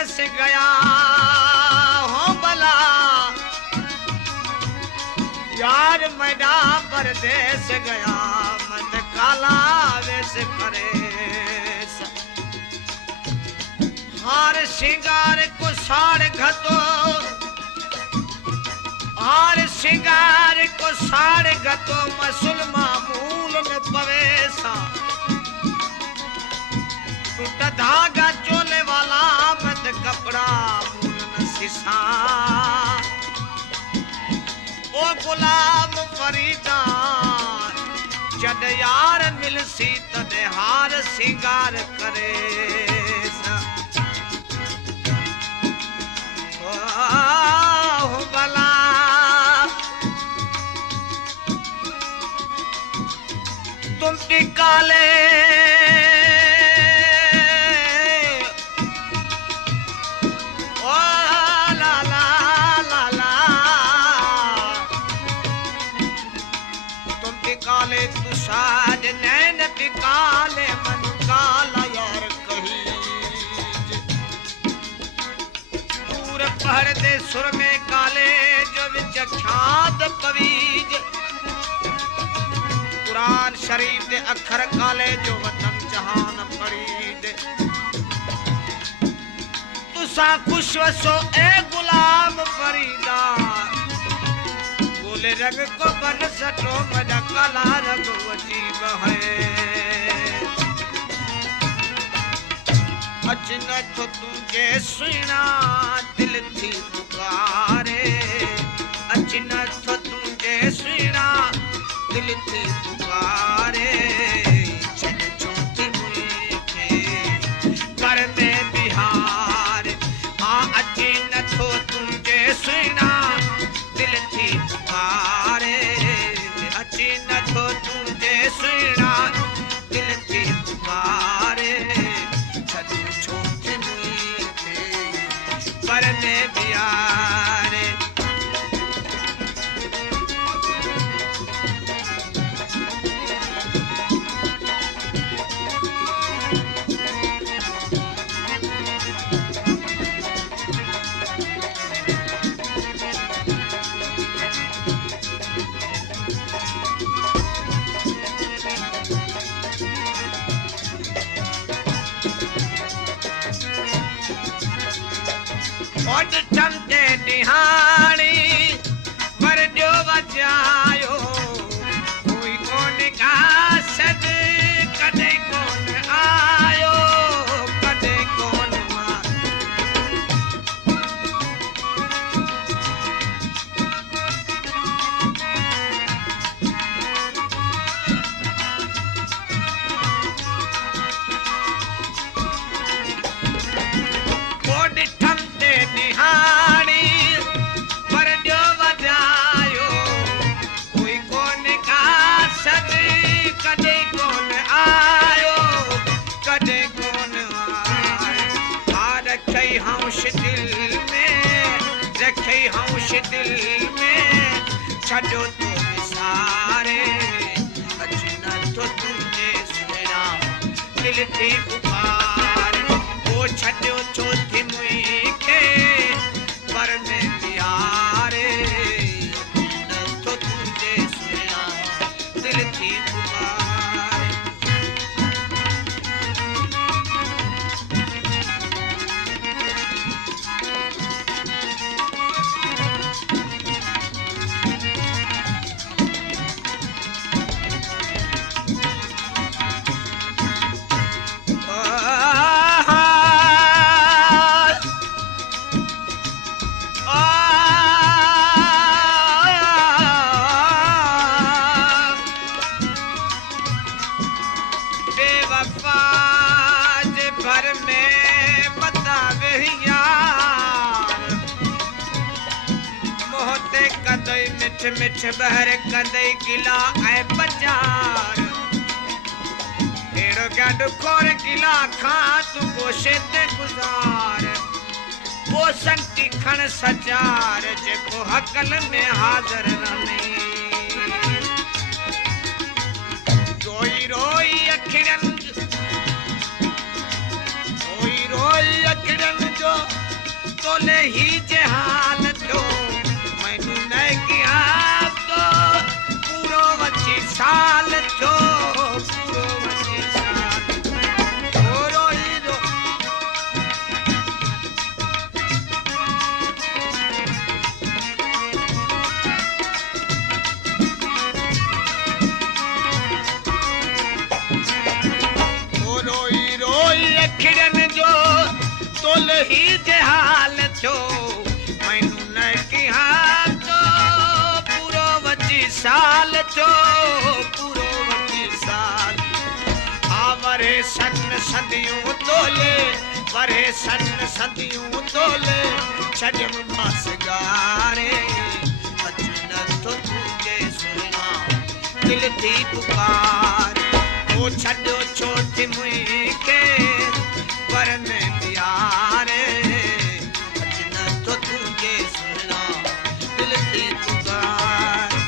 परदेस गया हो भला यार मैडा परदेस गया मत काला वेश करे हार सिंगार को साड़ घतो हार सिंगार को साड़ घतो मुसलमा मूल में पवेसा टूटा धागा चोले वाला मत कपड़ा मूल न सीसा ओ गुलाम फरीदा जद यार मिलसी तद हार सिंगार करे ओ भला तुम भी काले काले मन काला यार कही पूरे पहर दे सुर में काले जो विच ख्यात पवीज कुरान शरीफ दे अखर काले जो वतन जहान पड़ी दे तुसा खुश वसो ए गुलाम फरीदा गोले रंग को बन सटो मजा काला रंग वजीब है अचन तो तुझे सुना दिल थी पुकारे अचन तो तुझे सुना दिल थी पुकारे चल चौथी मुई के कर दे बिहार आ अचन तो तुझे सुना दिल थी पुकारे अचन तो तुझे सुना दिल थी पुकारे परने बियारे ओड चमते निहारी पर जो बचायो कोई कौन कासद कदे कौन आयो कदे कौन ओड चमते निहारी पर जो बजायो कोई कौन कासद कदे कौन आयो कदे कौन आयो आ रखे हौश दिल में रखे हौश दिल में छो तो विसारे अचना तो तुझे सुना दिल थी पुकार वो छो चौथी मुई के पर में प्यारे तो तुझे सुना दिल थी पुकार मिठ मिठ बहर कंदे किला ऐ बजार एड़ो गड खोर किला खा तू गोशे ते गुजार वो संगती खण सजार जेको हकल में हाज़िर रहे रोई रोई अखिड़न रोई रोई अखिड़न जो तोले ही जहाल जो मैनू न किया तो पूरो वची साल जो पूरो वची साल पूरो ही रो अखिड़न जो तोल ही जहाल जो मैनू न किया तो पूरो वची साल जो पूरो वची साल आवरे सन सदियों तोले वरे सन सदियों तोले छजम बस गारे अचन तो तुझे सुना दिल दी पुकार ओ छड़ो छोटी मुई के वरने प्यारे अचन तो तुझे सुना दिल दी पुकार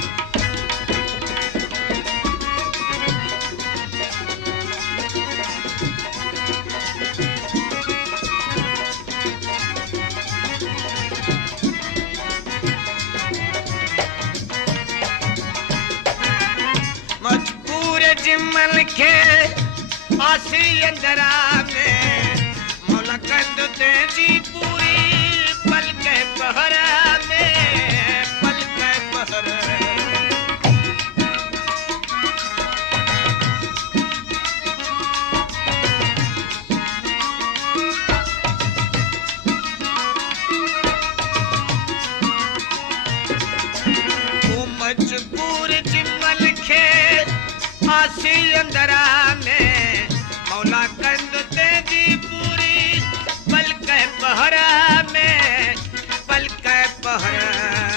मजबूर जिमल के आसी अंदरा में मौला कंद तेजी पूरी पल के पहरा में पल के पहरा मजबूर जिमल के आसी अंदरा में मौला कंद तेजी पूरी पल के पहरा में पल के पहरा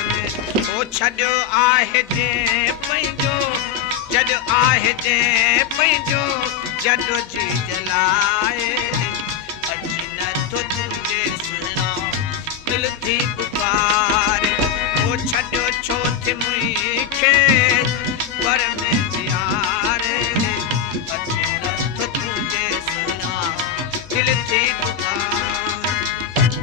में ओ छड़ो आहे जे पंहिंजो जड आहे जे पंहिंजो जडो जी जलाए अचन तो तुझे सुना दिल थी पुकार ओ छड़ो छो थी मुई खे पर में प्यारे अचन तो तुझे सुना दिल थी पुकार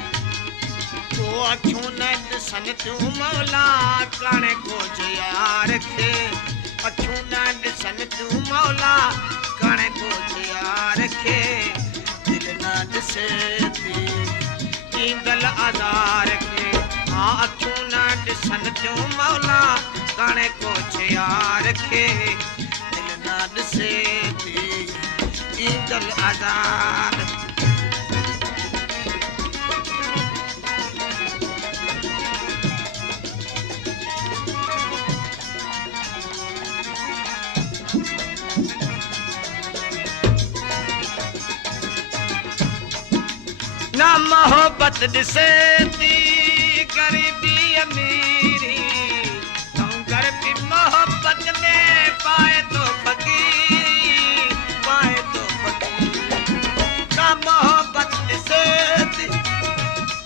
तो अखियों न सन तू मौला काने को जियार खे अखियों न सन तू मौला काने को जियार खे दिल न दिसे थी ईंदल आज़ार खे हाँ अखियों न सन तू मौला काने को जियार खे दिल न दिसे थी ईंदल आज़ार ना मोहब्बत दिसे थी गरीबी अमीरी तू गरीबी मोहब्बत में पाए तो फकीरी पाए तो फकीरी ना मोहब्बत दिसे थी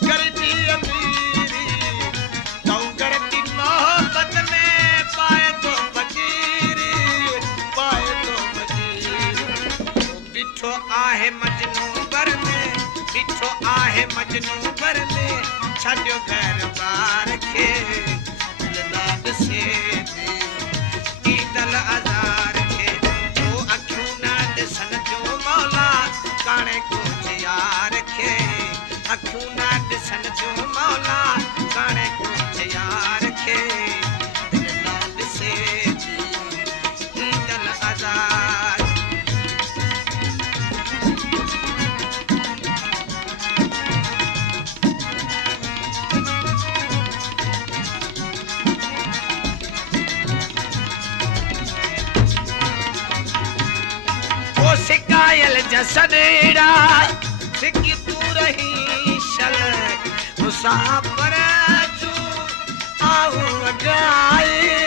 गरीबी अमीरी तू गरीबी मोहब्बत में पाए तो फकीरी पाए तो फकीरी बिठो आहे मजनू बर में बिठो आहे मजनू पर में छड़ो घर बार के दिल नाद से दी दल आज़ार के जो अखियों नाद सन जो मौला काने को जियार के अखियों नाद सन जो मौला काने को जियार के दिल नाद से दी दल आज़ार सिकायल जसडेड़ा सिकी तू रही शल मुसाफर चू आऊं अगाए